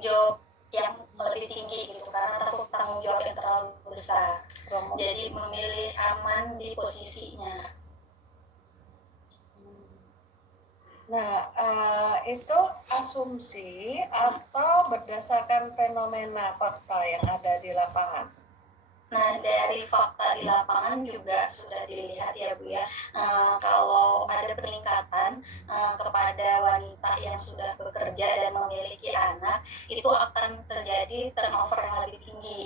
job yang lebih tinggi gitu, karena takut tanggung jawab yang terlalu besar. Jadi memilih aman di posisinya. Nah, itu asumsi atau berdasarkan fenomena fakta yang ada di lapangan? Nah, dari fakta di lapangan juga sudah dilihat ya Bu ya, kalau ada peningkatan kepada wanita yang sudah bekerja dan memiliki anak, itu akan terjadi turnover yang lebih tinggi.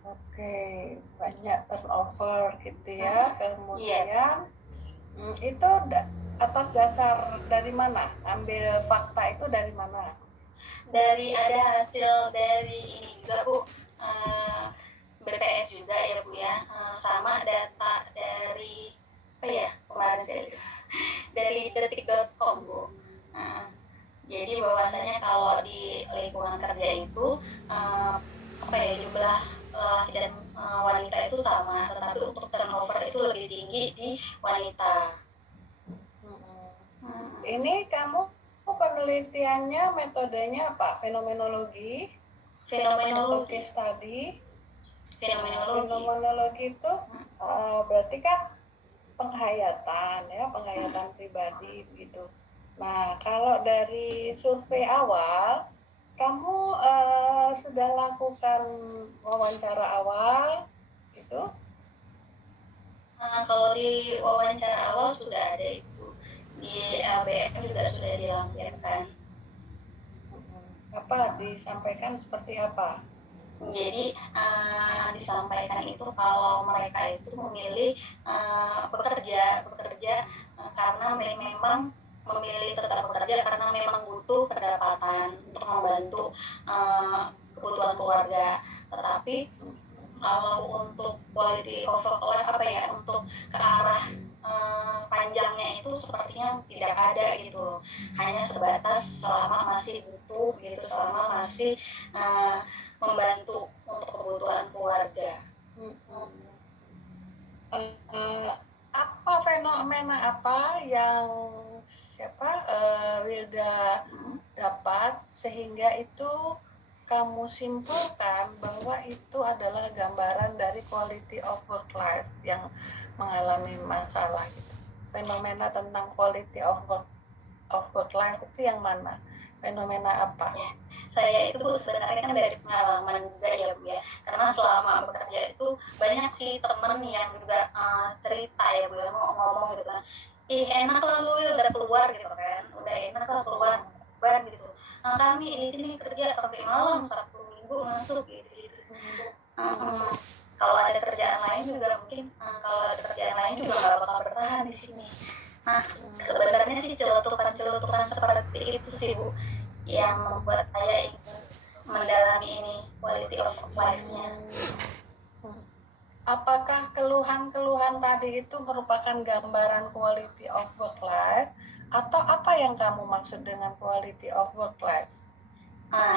Oke, banyak turnover gitu ya. Kemudian itu atas dasar dari mana? Ambil fakta itu dari mana? Dari ada hasil dari ini juga Bu, BPS juga ya Bu ya, sama data dari apa ya kemarin saya dari detik.com Bu. Jadi bahwasanya kalau di lingkungan kerja itu apa ya jumlah laki dan wanita itu sama, tetapi untuk turnover itu lebih tinggi di wanita. Ini kamu penelitiannya metodenya apa? Fenomenologi? Atau case study? Fenomenologi itu berarti kan penghayatan ya, penghayatan pribadi begitu. Nah, kalau dari survei awal, kamu sudah lakukan wawancara awal gitu? Kalau di wawancara awal sudah ada Ibu, di LBM juga sudah dilampirkan. Apa disampaikan seperti apa? Jadi disampaikan itu kalau mereka itu memilih bekerja karena memang memilih tetap bekerja karena memang butuh pendapatan untuk membantu kebutuhan keluarga. Tetapi kalau untuk quality of life apa ya untuk ke arah panjangnya itu sepertinya tidak ada gitu, hanya sebatas selama masih butuh gitu, selama masih membantu untuk kebutuhan keluarga. Apa fenomena apa yang Wilda dapat sehingga itu kamu simpulkan bahwa itu adalah gambaran dari quality of work life yang mengalami masalah gitu. Fenomena tentang quality of work life itu yang mana? Fenomena apa? Ya, saya itu sebenarnya kan dari pengalaman juga ya Bu ya, karena selama bekerja itu banyak sih temen yang juga cerita ya Bu ya, ngomong gitu kan, ih enak lah lu udah keluar gitu kan, udah enak lah keluar ban gitu. Nah kami di sini kerja sampai malam, Sabtu Minggu masuk gitu. Kalau ada kerjaan lain juga mungkin kalau ada kerjaan lain juga nggak bakal bertahan di sini. Nah sebenarnya sih celutukan seperti itu sih Bu yang membuat saya ingin mendalami ini quality of life-nya. Apakah keluhan-keluhan tadi itu merupakan gambaran quality of work life atau apa yang kamu maksud dengan quality of work life?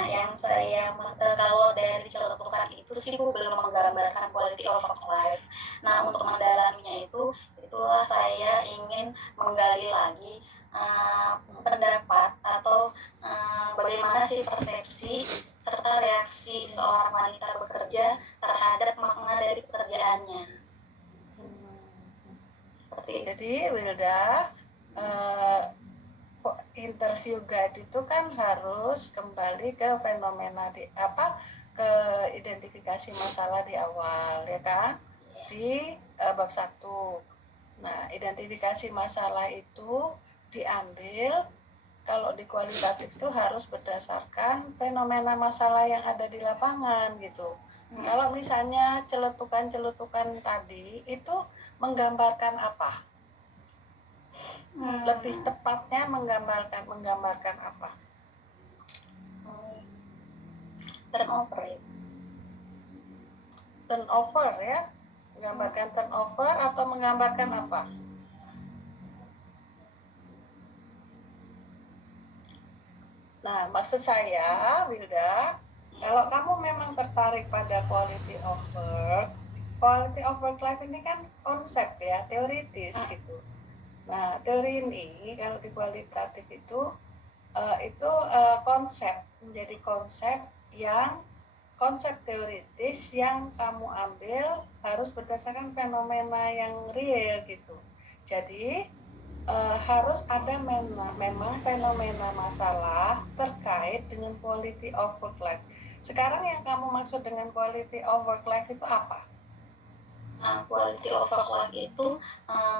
Yang saya kalau dari celutukan itu sih Bu belum menggambarkan quality of life. Nah untuk mendalaminya itulah saya ingin menggali lagi pendapat atau bagaimana sih persepsi serta reaksi seorang wanita bekerja terhadap makna dari pekerjaannya. Jadi Wilda, interview guide itu kan harus kembali ke fenomena ke identifikasi masalah di awal ya kan, di bab 1. Nah, identifikasi masalah itu diambil kalau di kualitatif itu harus berdasarkan fenomena masalah yang ada di lapangan gitu. Kalau misalnya celetukan-celetukan tadi itu menggambarkan apa? Lebih tepatnya menggambarkan apa? Turnover ya, menggambarkan turnover atau menggambarkan apa? Nah, maksud saya, Wilda, kalau kamu memang tertarik pada quality of work life ini kan konsep ya, teoritis gitu. Nah, teori ini kalau di kualitatif itu konsep, menjadi konsep teoritis yang kamu ambil harus berdasarkan fenomena yang real gitu. Jadi harus ada memang fenomena masalah terkait dengan quality of work life. Sekarang yang kamu maksud dengan quality of work life itu apa? Quality of work life itu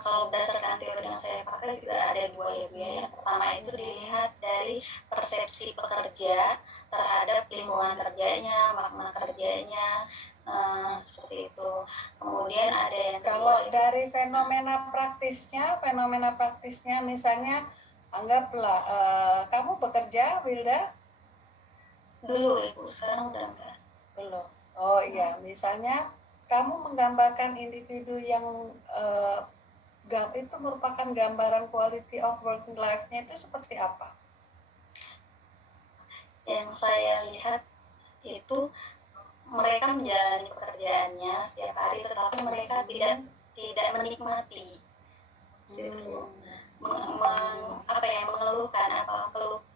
kalau berdasarkan teori yang saya pakai juga ada dua ya Bu ya. Yang pertama itu dilihat dari persepsi pekerja terhadap lingkungan kerjanya, makna kerjanya, seperti itu. Kemudian ada yang kalau dari fenomena praktisnya misalnya anggaplah kamu bekerja, Wilda? Dulu Ibu, sekarang udah enggak. Belum. Oh iya, misalnya kamu menggambarkan individu yang itu merupakan gambaran quality of working life-nya itu seperti apa? Yang saya lihat itu mereka menjalani pekerjaannya setiap hari, tetapi mereka tidak menikmati gitu.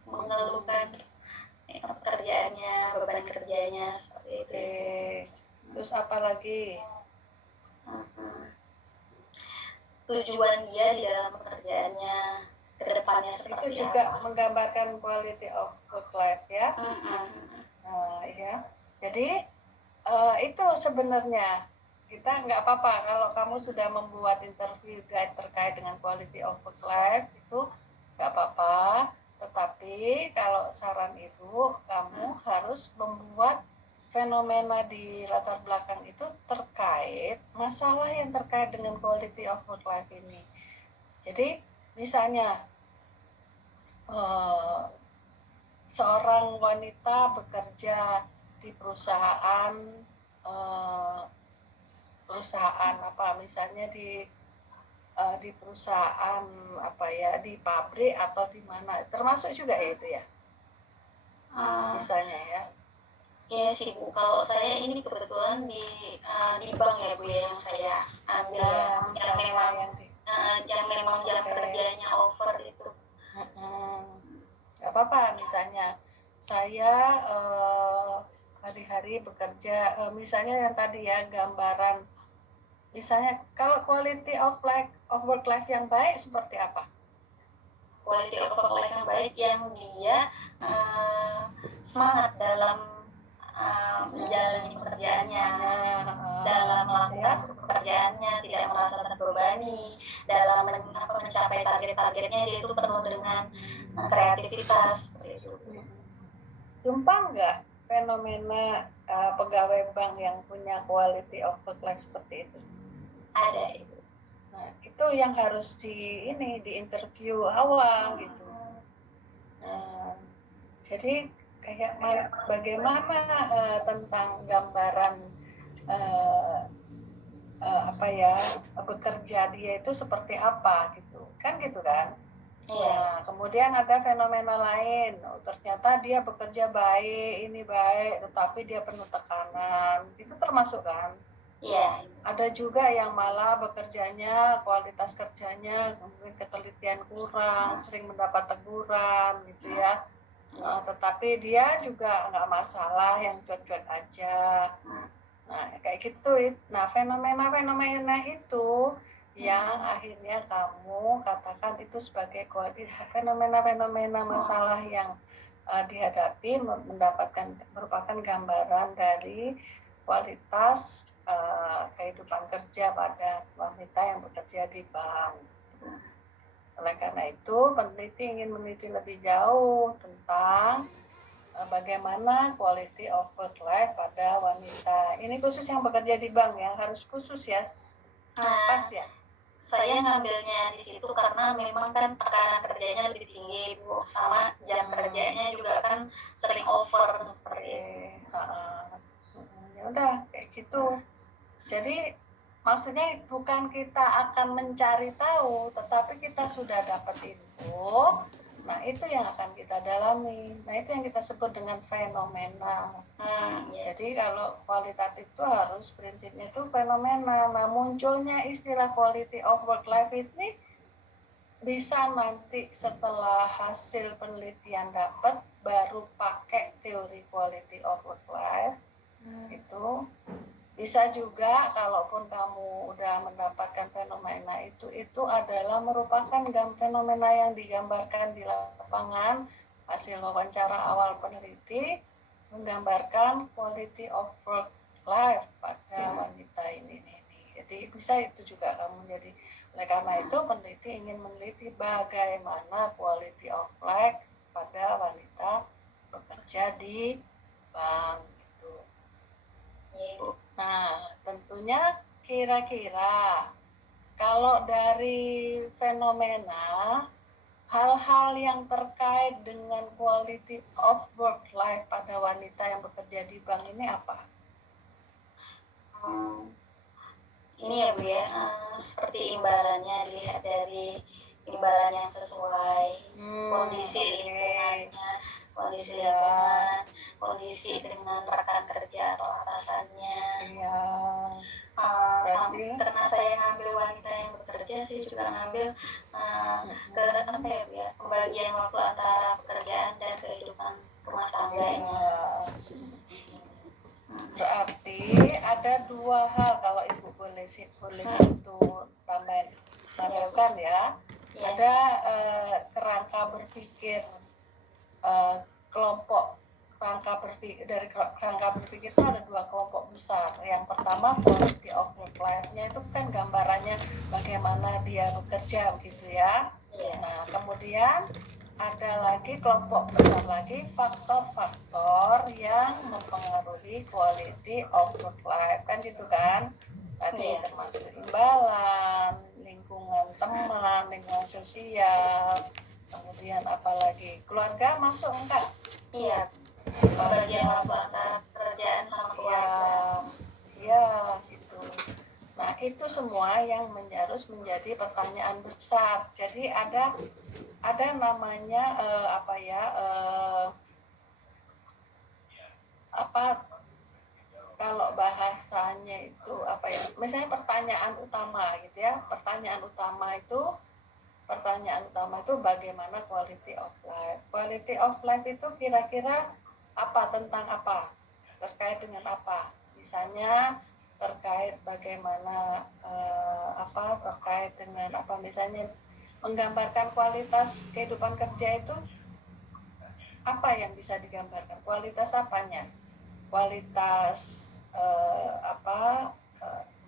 Mengeluhkan pekerjaannya, beban kerjanya seperti itu. Terus apa lagi? Tujuan dia di dalam pekerjaannya, kedepannya seperti itu juga apa. menggambarkan quality of work life ya. Ya. Jadi itu sebenarnya kita nggak apa-apa kalau kamu sudah membuat interview guide terkait dengan quality of work life itu nggak apa-apa. Tetapi kalau saran ibu, kamu harus membuat fenomena di latar belakang itu terkait masalah yang terkait dengan quality of work life ini. Jadi misalnya seorang wanita bekerja di perusahaan apa misalnya di perusahaan apa ya, di pabrik atau di mana, termasuk juga ya itu ya misalnya ya. Iya sih Bu, kalau saya ini kebetulan di bank ya Bu ya yang saya ambil ya, yang memang jam kerjanya over itu. Gak apa-apa, misalnya saya hari-hari bekerja, misalnya yang tadi ya gambaran, misalnya kalau quality of work life yang baik seperti apa? Quality of work life yang baik yang dia semangat dalam menjalani pekerjaannya, dalam melakukan pekerjaannya tidak merasa terbebani, dalam mencapai target-targetnya dia itu penuh dengan kreativitas seperti itu. Jumpa nggak fenomena pegawai bank yang punya quality of work life seperti itu? Ada itu. Nah, itu yang harus di interview awal gitu. Nah, jadi kayak bagaimana tentang gambaran apa ya, bekerja dia itu seperti apa gitu kan. Nah, kemudian ada fenomena lain, ternyata dia bekerja baik, tetapi dia penuh tekanan, itu termasuk kan? Iya. Ada juga yang malah bekerjanya, kualitas kerjanya, mungkin ketelitian kurang, sering mendapat teguran gitu ya. Tetapi dia juga nggak masalah, yang cuek-cuek aja. Nah, kayak gitu. Nah, fenomena-fenomena itu yang akhirnya kamu katakan itu sebagai fenomena-fenomena masalah yang dihadapi, merupakan gambaran dari kualitas kehidupan kerja pada wanita yang bekerja di bank. Oleh karena itu, peneliti ingin meneliti lebih jauh tentang bagaimana quality of work life pada wanita. Ini khusus yang bekerja di bank, yang harus khusus ya. Pas ya. Saya ngambilnya di situ karena memang kan tekanan kerjanya lebih tinggi Bu, sama jam kerjanya juga kan sering over seperti itu. Ya udah kayak gitu. Jadi maksudnya bukan kita akan mencari tahu, tetapi kita sudah dapat info. Nah, itu yang akan kita dalami. Nah, itu yang kita sebut dengan fenomena. Jadi kalau kualitatif itu harus prinsipnya itu fenomena. Nah, munculnya istilah quality of work life ini bisa nanti setelah hasil penelitian dapat baru pakai teori quality of work life. Itu bisa juga kalaupun kamu udah mendapatkan fenomena itu adalah merupakan fenomena yang digambarkan di lapangan hasil wawancara awal peneliti menggambarkan quality of work life pada wanita ini. Jadi bisa itu juga kamu jadi. Oleh karena itu peneliti ingin meneliti bagaimana quality of life pada wanita bekerja di bank itu. Nah, tentunya kira-kira kalau dari fenomena hal-hal yang terkait dengan quality of work life pada wanita yang bekerja di bank ini apa? Ini ya Bu ya, seperti imbalannya dilihat dari imbalan yang sesuai kondisi lingkungannya, kondisi lingkungan, kondisi dengan rekan kerja atau atasannya. Iya. Karena saya ngambil wanita yang bekerja, saya juga ngambil ke apa ya Bu ya, pembagian waktu antara pekerjaan dan kehidupan rumah tangganya. Berarti ada dua hal kalau Ibu boleh itu tambahin masukan ya. Ada kerangka berpikir kelompok dari kerangka berpikir itu ada dua kelompok besar. Yang pertama quality of work life-nya itu kan gambarannya bagaimana dia bekerja begitu ya. Nah kemudian ada lagi kelompok besar lagi faktor-faktor yang mempengaruhi quality of work life kan gitu kan. Tadi termasuk imbalan, lingkungan teman, lingkungan sosial, kemudian apalagi keluarga masuk enggak? Iya. Pembagian waktu antara pekerjaan sama keluarga. Iya, gitu. Nah, itu semua yang harus menjadi pertanyaan besar. Jadi ada namanya kalau bahasanya itu misalnya pertanyaan utama gitu ya. Pertanyaan utama itu bagaimana quality of life. Quality of life itu kira-kira apa, tentang apa, terkait dengan apa. Misalnya terkait bagaimana terkait dengan apa, misalnya menggambarkan kualitas kehidupan kerja itu apa yang bisa digambarkan, kualitas apanya, kualitas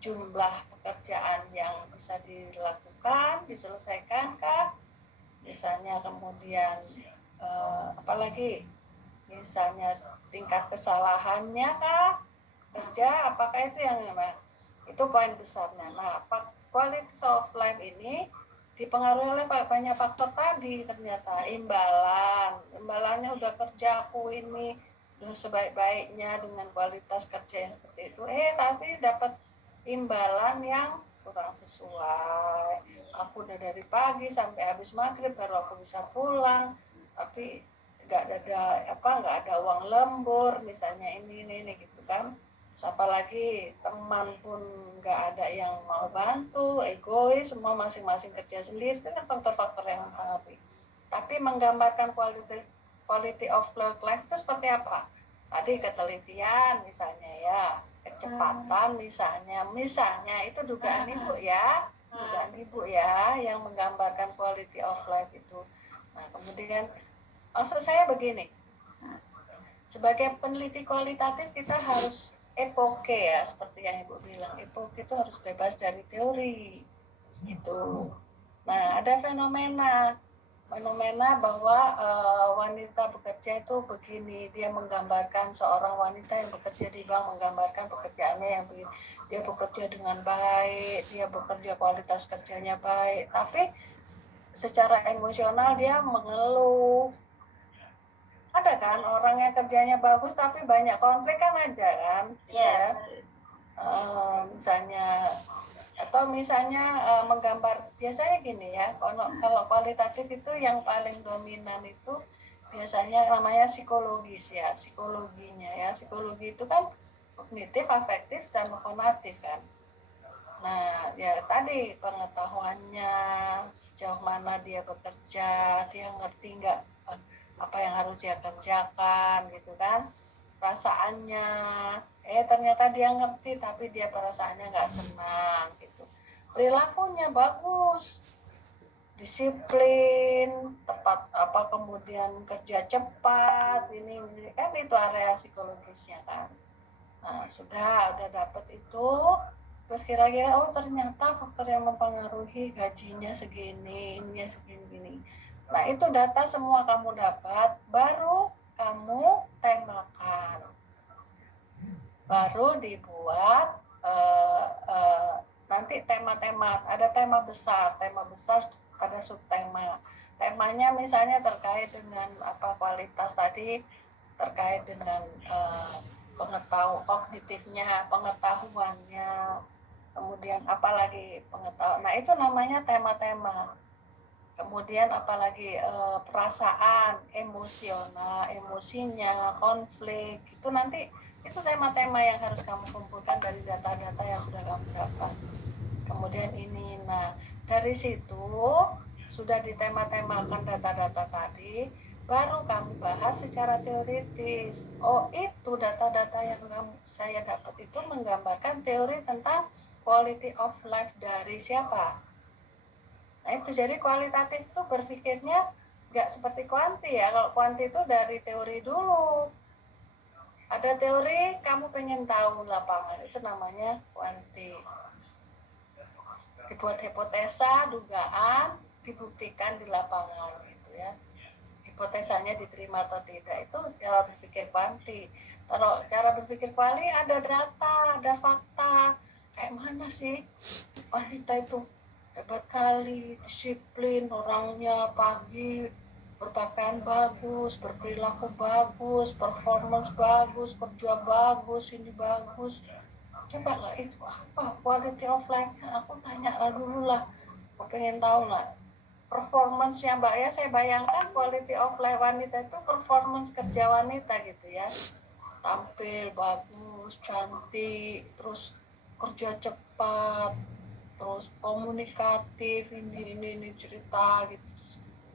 jumlah pekerjaan yang bisa dilakukan, diselesaikan kah, misalnya kemudian apalagi misalnya tingkat kesalahannya kah kerja, apakah itu yang itu poin besarnya. Nah quality of life ini dipengaruhi oleh banyak faktor tadi. Ternyata imbalannya udah kerja aku ini udah sebaik-baiknya dengan kualitas kerja yang seperti itu, tapi dapat imbalan yang kurang sesuai. Aku udah dari pagi sampai habis maghrib baru aku bisa pulang, tapi nggak ada uang lembur misalnya ini gitu kan. Terus apalagi teman pun nggak ada yang mau bantu, egois, semua masing-masing kerja sendiri, itu kan faktor-faktor yang mempengaruhi. Tapi menggambarkan quality of life itu seperti apa? Tadi ketelitian misalnya ya, kecepatan misalnya itu dugaan Ibu ya, yang menggambarkan quality of life itu. Nah kemudian maksud saya begini, sebagai peneliti kualitatif kita harus epoke ya, seperti yang Ibu bilang, epoke itu harus bebas dari teori gitu. Nah ada fenomena bahwa wanita bekerja itu begini, dia menggambarkan seorang wanita yang bekerja di bank, menggambarkan pekerjaannya yang begini, dia bekerja dengan baik, dia bekerja kualitas kerjanya baik, tapi secara emosional dia mengeluh. Ada kan orang yang kerjanya bagus tapi banyak konflik kan, ada kan ya. Misalnya menggambar, biasanya gini ya, kalau kualitatif itu yang paling dominan itu biasanya namanya psikologis ya, psikologinya ya. Psikologi itu kan kognitif, afektif, dan konatif kan. Nah, ya tadi pengetahuannya, sejauh mana dia bekerja, dia ngerti nggak apa yang harus dia kerjakan gitu kan. Perasaannya, ternyata dia ngerti tapi dia perasaannya nggak senang gitu. Perilakunya bagus, disiplin, tepat apa kemudian kerja cepat, ini kan itu area psikologisnya kan. Nah, udah dapat itu, terus kira-kira oh ternyata faktor yang mempengaruhi gajinya segini, ininya segini. Nah, itu data semua kamu dapat, baru kamu temakan. Baru dibuat nanti tema-tema, ada tema besar ada subtema. Temanya misalnya terkait dengan apa kualitas tadi, terkait dengan kognitifnya, pengetahuannya, kemudian apalagi pengetahuan. Nah, itu namanya tema-tema. Kemudian apalagi perasaan, emosinya, konflik. Itu nanti itu tema-tema yang harus kamu kumpulkan dari data-data yang sudah kamu dapat. Kemudian ini, nah dari situ sudah ditema-temakan data-data tadi, baru kamu bahas secara teoritis. Oh, itu data-data yang saya dapat itu menggambarkan teori tentang quality of life dari siapa? Nah, itu jadi kualitatif itu berpikirnya nggak seperti kuanti ya. Kalau kuanti itu dari teori dulu. Ada teori, kamu pengen tahu lapangan, itu namanya kuanti. Dibuat hipotesa, dugaan, dibuktikan di lapangan gitu ya. Hipotesanya diterima atau tidak, itu cara berpikir kuanti. Kalau cara berpikir kuali ada data, ada fakta. Kayak mana sih wanita itu hebat kali, disiplin, orangnya pagi berpakaian bagus, berperilaku bagus, performance bagus, kerja bagus, ini bagus. Coba lah itu apa quality of life-nya, aku tanya lah dulu lah, aku pengen tahu lah performance-nya Mbak ya. Saya bayangkan quality of life wanita itu performance kerja wanita gitu ya, tampil bagus, cantik, terus kerja cepat, terus komunikatif, ini cerita gitu,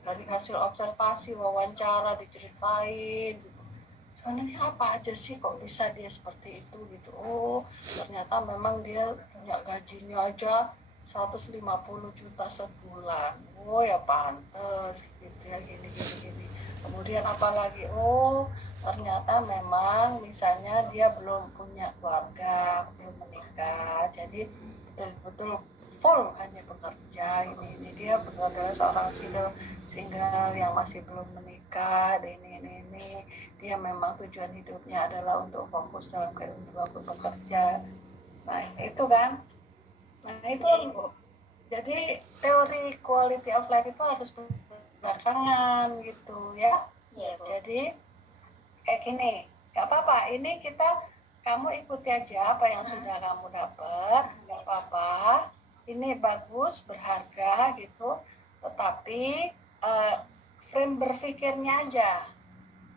dari hasil observasi wawancara diceritain gitu. Sebenarnya apa aja sih kok bisa dia seperti itu gitu. Oh, ternyata memang dia punya gajinya aja 150 juta sebulan. Oh ya pantes gitu ya, gini. Kemudian apalagi, oh ternyata memang misalnya dia belum punya keluarga, belum menikah, jadi betul-betul full hanya bekerja. Ini dia betul adalah seorang single yang masih belum menikah, ini dia memang tujuan hidupnya adalah untuk fokus dalam kehidupan bekerja. Nah itu kan, nah itu jadi teori quality of life itu harus belakangan gitu ya. Jadi kayak gini, nggak apa-apa, ini kamu ikuti aja apa yang sudah kamu dapat, nggak apa-apa, ini bagus, berharga gitu, tetapi frame berpikirnya aja,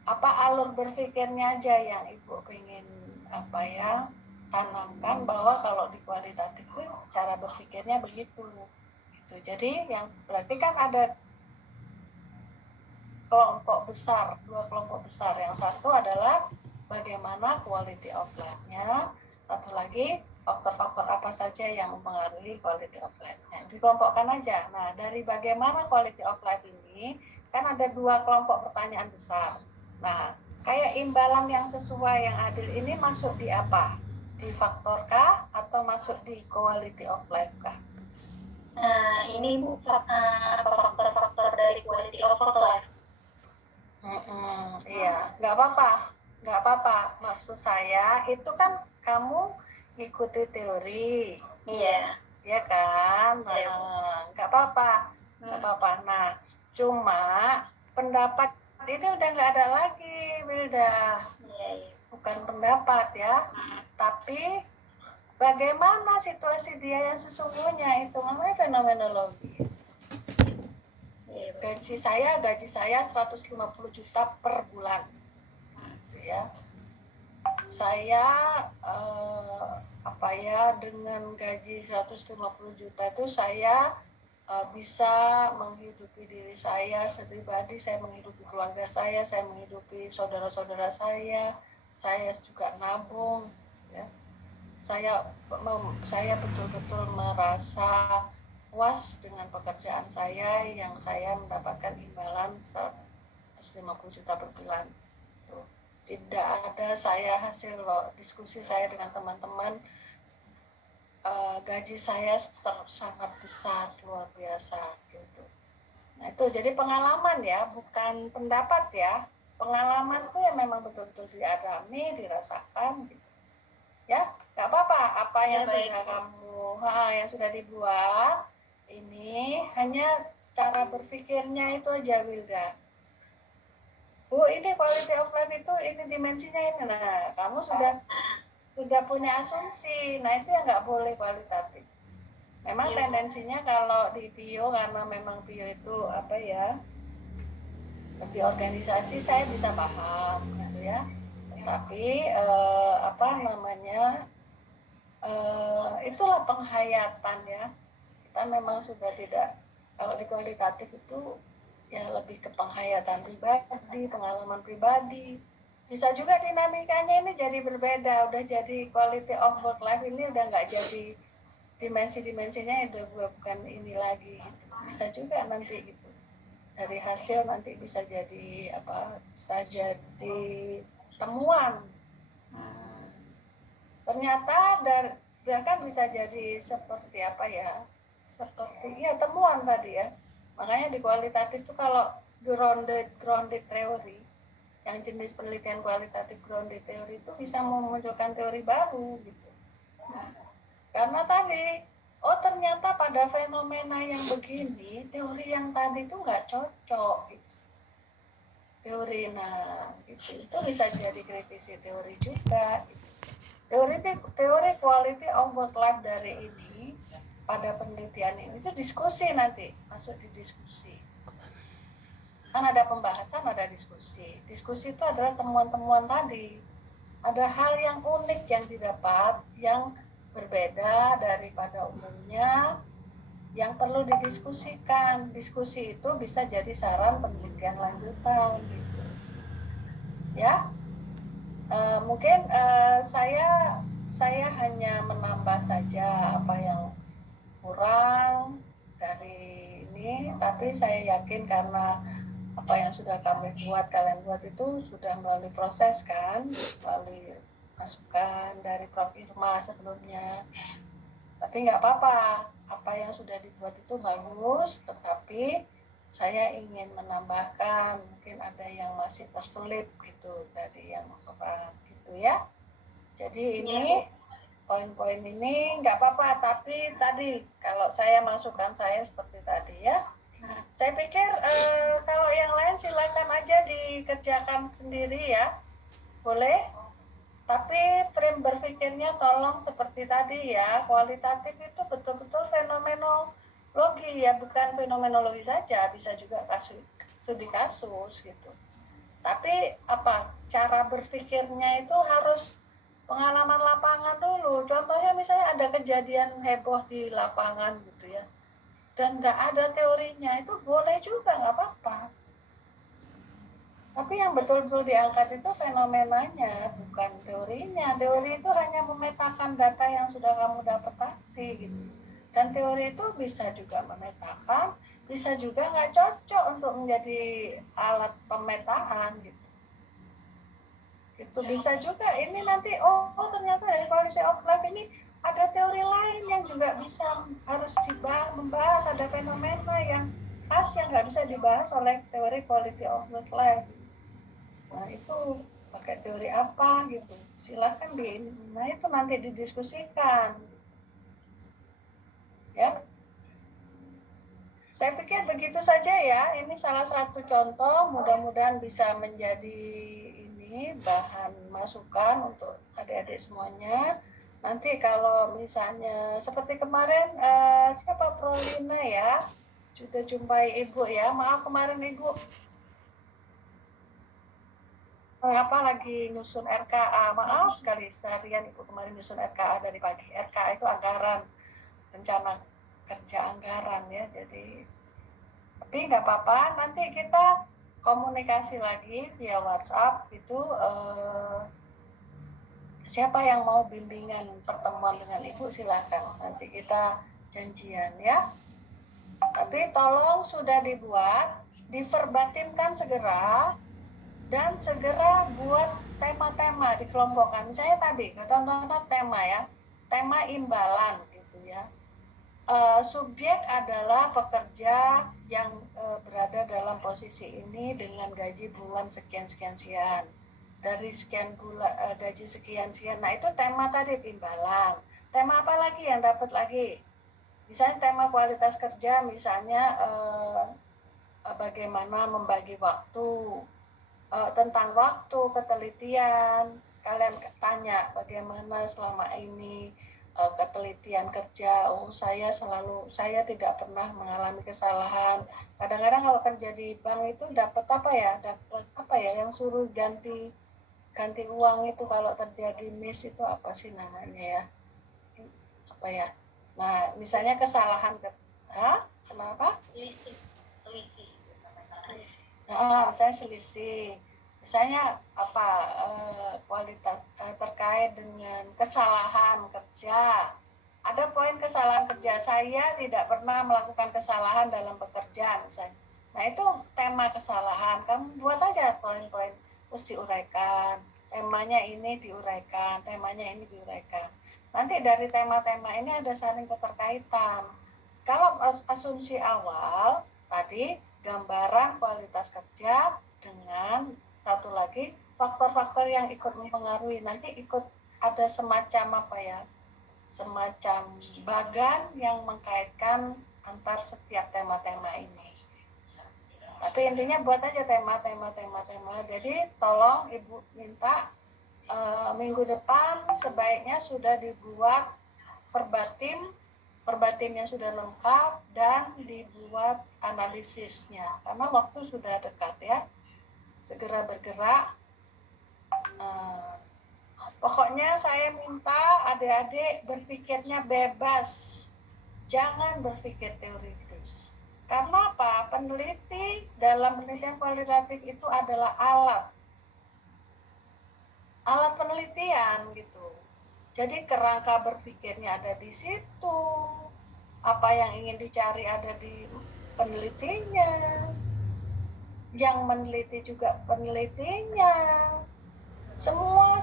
apa alur berpikirnya aja yang ibu pengen apa ya tanamkan, bahwa kalau di kualitatif itu cara berpikirnya begitu gitu. Jadi yang berarti kan ada dua kelompok besar. Yang satu adalah bagaimana quality of life-nya, satu lagi faktor-faktor apa saja yang mempengaruhi quality of life-nya. Dikelompokkan aja. Nah, dari bagaimana quality of life ini kan ada dua kelompok pertanyaan besar. Nah, kayak imbalan yang sesuai, yang adil ini masuk di apa? Di faktor kah atau masuk di quality of life kah? Nah, ini Bu, faktor-faktor dari quality of life. Iya, nggak apa-apa. Maksud saya itu kan kamu ikuti teori, Iya. ya kan? Iya, Nggak apa-apa. Nah, cuma pendapat ini udah nggak ada lagi, Wilda. Iya. Bukan pendapat ya, tapi bagaimana situasi dia yang sesungguhnya, itu namanya fenomenologi. Gaji saya 150 juta per bulan gitu ya. saya dengan gaji 150 juta itu saya bisa menghidupi diri saya pribadi, saya menghidupi keluarga saya menghidupi saudara-saudara saya juga nabung, ya. Saya betul-betul merasa puas dengan pekerjaan saya yang saya mendapatkan imbalan 150 juta per bulan. Tidak ada saya hasil diskusi saya dengan teman-teman, gaji saya sangat besar, luar biasa gitu. Nah itu jadi pengalaman ya, bukan pendapat ya. Pengalaman itu ya memang betul-betul dialami, dirasakan gitu. Ya, nggak apa-apa. Apa yang sudah yang sudah dibuat ini hanya cara berpikirnya itu aja, Wilda. Bu, ini quality of life itu ini dimensinya ini. Nah, kamu sudah punya asumsi. Nah, itu yang nggak boleh kualitatif. Memang tendensinya kalau di PIO, karena memang PIO itu lebih organisasi, saya bisa paham gitu ya. Tetapi itulah penghayatan ya. Kita memang sudah tidak, kalau di kualitatif itu ya lebih ke penghayatan pribadi, pengalaman pribadi. Bisa juga dinamikanya ini jadi berbeda, udah jadi quality of work life ini udah nggak jadi dimensi-dimensinya udah bukan ini lagi gitu. Bisa juga nanti gitu. Dari hasil nanti bisa jadi bisa jadi temuan. Ternyata bahkan bisa jadi seperti temuan tadi ya. Makanya di kualitatif itu kalau grounded theory, yang jenis penelitian kualitatif grounded theory itu bisa memunculkan teori baru gitu. Karena tadi ternyata pada fenomena yang begini teori yang tadi itu nggak cocok gitu. Teori itu bisa jadi kritisi teori juga gitu. Teori quality of work life dari ini pada penelitian ini itu diskusi, nanti masuk di diskusi. Kan ada pembahasan, ada diskusi. Diskusi itu adalah temuan-temuan tadi. Ada hal yang unik yang didapat, yang berbeda daripada umumnya, yang perlu didiskusikan. Diskusi itu bisa jadi saran penelitian lanjutan gitu. Ya. Mungkin saya hanya menambah saja apa yang kurang dari ini, tapi saya yakin karena apa yang sudah kalian buat itu sudah melalui proses kan, melalui masukan dari Prof. Irma sebelumnya. Tapi nggak apa-apa, apa yang sudah dibuat itu bagus, tetapi saya ingin menambahkan, mungkin ada yang masih terselip gitu dari yang orang gitu ya. Jadi ini poin-poin ini nggak apa-apa, tapi tadi kalau saya masukkan saya seperti tadi ya. Saya pikir kalau yang lain silakan aja dikerjakan sendiri ya, boleh. Tapi frame berpikirnya tolong seperti tadi ya, kualitatif itu betul-betul fenomenologi ya, bukan fenomenologi saja, bisa juga studi kasus gitu. Tapi cara berpikirnya itu harus pengalaman lapangan dulu. Contohnya misalnya ada kejadian heboh di lapangan gitu ya, dan nggak ada teorinya, itu boleh juga, nggak apa-apa. Tapi yang betul-betul diangkat itu fenomenanya, bukan teorinya. Teori itu hanya memetakan data yang sudah kamu dapat tadi gitu. Dan teori itu bisa juga memetakan, bisa juga nggak cocok untuk menjadi alat pemetaan gitu. Itu bisa juga ini nanti ternyata dari quality of life ini ada teori lain yang juga bisa harus membahas, ada fenomena yang khas yang nggak bisa dibahas oleh teori quality of life. Nah itu pakai teori apa gitu, silahkan nah itu nanti didiskusikan ya. Saya pikir begitu saja ya, ini salah satu contoh, mudah-mudahan bisa menjadi ini bahan masukan untuk adik-adik semuanya. Nanti kalau misalnya seperti kemarin siapa Prolina ya, sudah jumpai ibu ya, maaf kemarin ibu lagi nyusun RKA, maaf sekali seharian Ibu kemarin nyusun RKA dari pagi. RKA itu anggaran, rencana kerja anggaran ya, jadi tapi nggak apa-apa, nanti kita komunikasi lagi via WhatsApp itu siapa yang mau bimbingan pertemuan dengan Ibu silakan, nanti kita janjian ya. Tapi tolong sudah dibuat, diverbatimkan segera, dan segera buat tema-tema dikelompokkan. Misalnya tadi, contoh-contoh tema ya, tema imbalan gitu ya. Subjek adalah pekerja yang berada dalam posisi ini dengan gaji bulan sekian-sekian-sekian. Dari sekian bulan gaji sekian-sekian. Nah, itu tema tadi imbalan. Tema apa lagi yang dapat lagi? Misalnya tema kualitas kerja, misalnya bagaimana membagi waktu, tentang waktu, ketelitian. Kalian tanya bagaimana selama ini ketelitian kerja. Saya tidak pernah mengalami kesalahan. Kadang-kadang kalau kerja di bank itu dapat apa ya yang suruh ganti uang itu kalau terjadi miss itu apa sih namanya ya? Apa ya? Nah, misalnya kesalahan kenapa? Selisih. Misalnya selisih, misalnya kualitas terkait dengan kesalahan kerja. Ada poin kesalahan kerja, saya tidak pernah melakukan kesalahan dalam bekerja misalnya. Nah, itu tema kesalahan, kamu buat aja poin-poin, terus diuraikan, temanya ini diuraikan, nanti dari tema-tema ini ada saling keterkaitan. Kalau asumsi awal tadi gambaran kualitas kerja dengan satu lagi faktor-faktor yang ikut mempengaruhi, nanti ikut ada semacam semacam bagan yang mengkaitkan antar setiap tema-tema ini. Tapi intinya buat aja tema. Jadi tolong Ibu minta minggu depan sebaiknya sudah dibuat verbatimnya sudah lengkap dan dibuat analisisnya karena waktu sudah dekat ya, segera bergerak. Pokoknya saya minta adik-adik berpikirnya bebas, jangan berpikir teoritis. Karena apa? Peneliti dalam penelitian kualitatif itu adalah alat penelitian gitu. Jadi kerangka berpikirnya ada di situ, apa yang ingin dicari ada di penelitinya, yang meneliti juga penelitinya, semua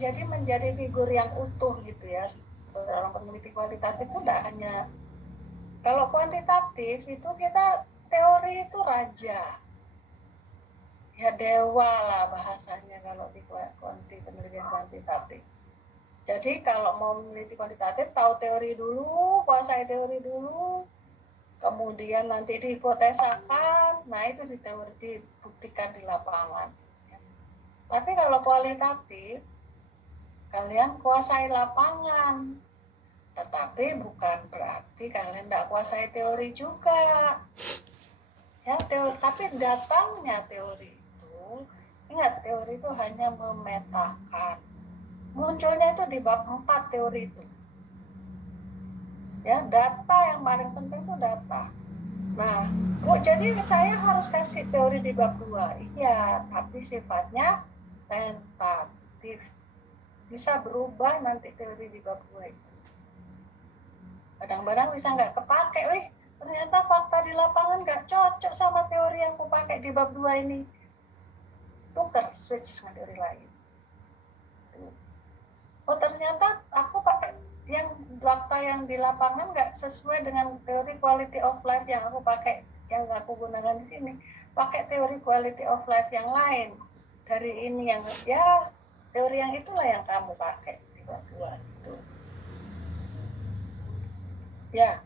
jadi menjadi figur yang utuh gitu ya. Dalam peneliti kualitatif itu tidak hanya, kalau kuantitatif itu kita teori itu raja, ya dewa lah bahasanya kalau di penelitian kuantitatif. Jadi kalau mau meneliti kuantitatif, tahu teori dulu, kuasai teori dulu, kemudian nanti dihipotesakan, nah itu dibuktikan di lapangan. Tapi kalau kualitatif, kalian kuasai lapangan, tetapi bukan berarti kalian tidak kuasai teori juga. Ya, tapi datangnya teori itu, ingat teori itu hanya memetakan. Munculnya itu di bab 4 teori itu. Ya, data yang paling penting itu data. Nah, Bu, jadi saya harus kasih teori di bab 2. Iya, tapi sifatnya tentatif. Bisa berubah nanti teori di bab 2 itu. Kadang-kadang bisa nggak kepake, ternyata fakta di lapangan nggak cocok sama teori yang aku pakai di bab 2 ini. Tuker, switch dengan teori lain. Oh, ternyata aku pakai yang fakta yang di lapangan nggak sesuai dengan teori quality of life yang aku pakai, yang aku gunakan di sini. Pakai teori quality of life yang lain dari ini yang ya teori yang itulah yang kamu pakai di bab 2 itu. Ya.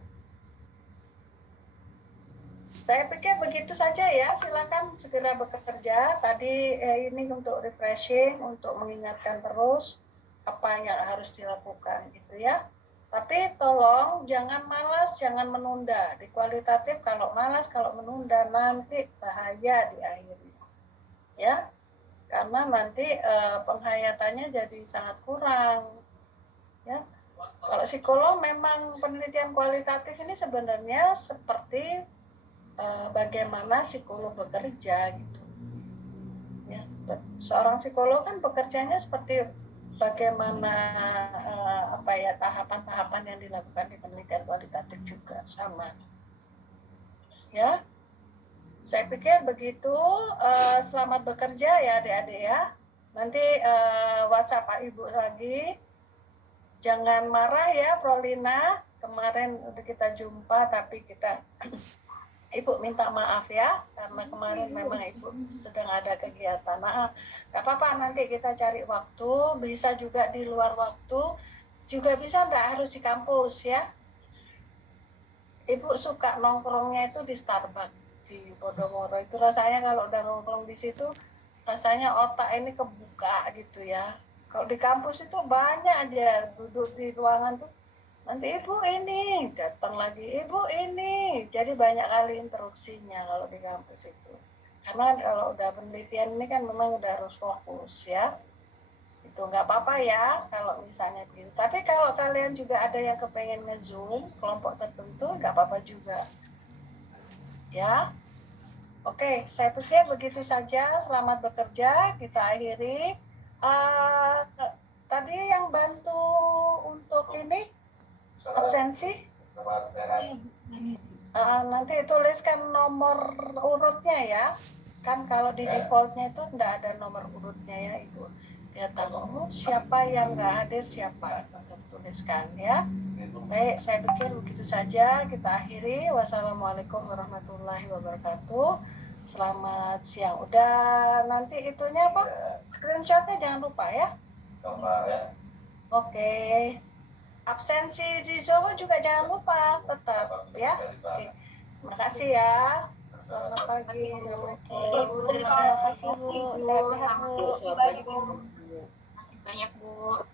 Saya pikir begitu saja ya, silakan segera bekerja. Tadi ini untuk refreshing, untuk mengingatkan terus apa yang harus dilakukan gitu ya. Tapi tolong jangan malas, jangan menunda. Di kualitatif kalau malas, kalau menunda nanti bahaya di akhirnya. Ya. karena nanti penghayatannya jadi sangat kurang. Ya, kalau psikolog memang penelitian kualitatif ini sebenarnya seperti bagaimana psikolog bekerja gitu. Ya, seorang psikolog kan bekerjanya seperti bagaimana tahapan-tahapan yang dilakukan di penelitian kualitatif juga sama. Ya, saya pikir begitu. Selamat bekerja ya adik-adik ya. Nanti WhatsApp Pak Ibu lagi. Jangan marah ya Prolina. Kemarin udah kita jumpa tapi Ibu minta maaf ya, karena kemarin memang Ibu sedang ada kegiatan. Maaf, gak apa-apa, nanti kita cari waktu, bisa juga di luar waktu, juga bisa, enggak harus di kampus ya. Ibu suka nongkrongnya itu di Starbucks di Podomoro. Itu rasanya kalau udah nongkrong di situ, rasanya otak ini kebuka gitu ya. Kalau di kampus itu banyak aja duduk di ruangan tuh. Nanti ibu ini, datang lagi ibu ini. Jadi banyak kali interupsinya kalau di kampus itu. Karena kalau udah penelitian ini kan memang udah harus fokus ya. Itu nggak apa-apa ya kalau misalnya begitu. Tapi kalau kalian juga ada yang kepengen nge-zoom kelompok tertentu, nggak apa-apa juga. Ya. Oke, saya pikir begitu saja. Selamat bekerja. Kita akhiri. Tadi yang bantu untuk ini absensi, nanti tuliskan nomor urutnya ya. Kan kalau di defaultnya itu tidak ada nomor urutnya ya Ibu. Biar tahu siapa yang nggak hadir siapa, tuliskan ya. Baik, saya pikir begitu saja. Kita akhiri. Wassalamualaikum warahmatullahi wabarakatuh. Selamat siang. Udah nanti itunya apa? Screenshotnya jangan lupa ya. Oke. Absensi di Zoho juga jangan lupa tetap ya. Oke. Terima kasih ya. Selamat pagi. Terima kasih Bu. Terima kasih Bu. Selamat pagi Bu. Terima kasih banyak Bu.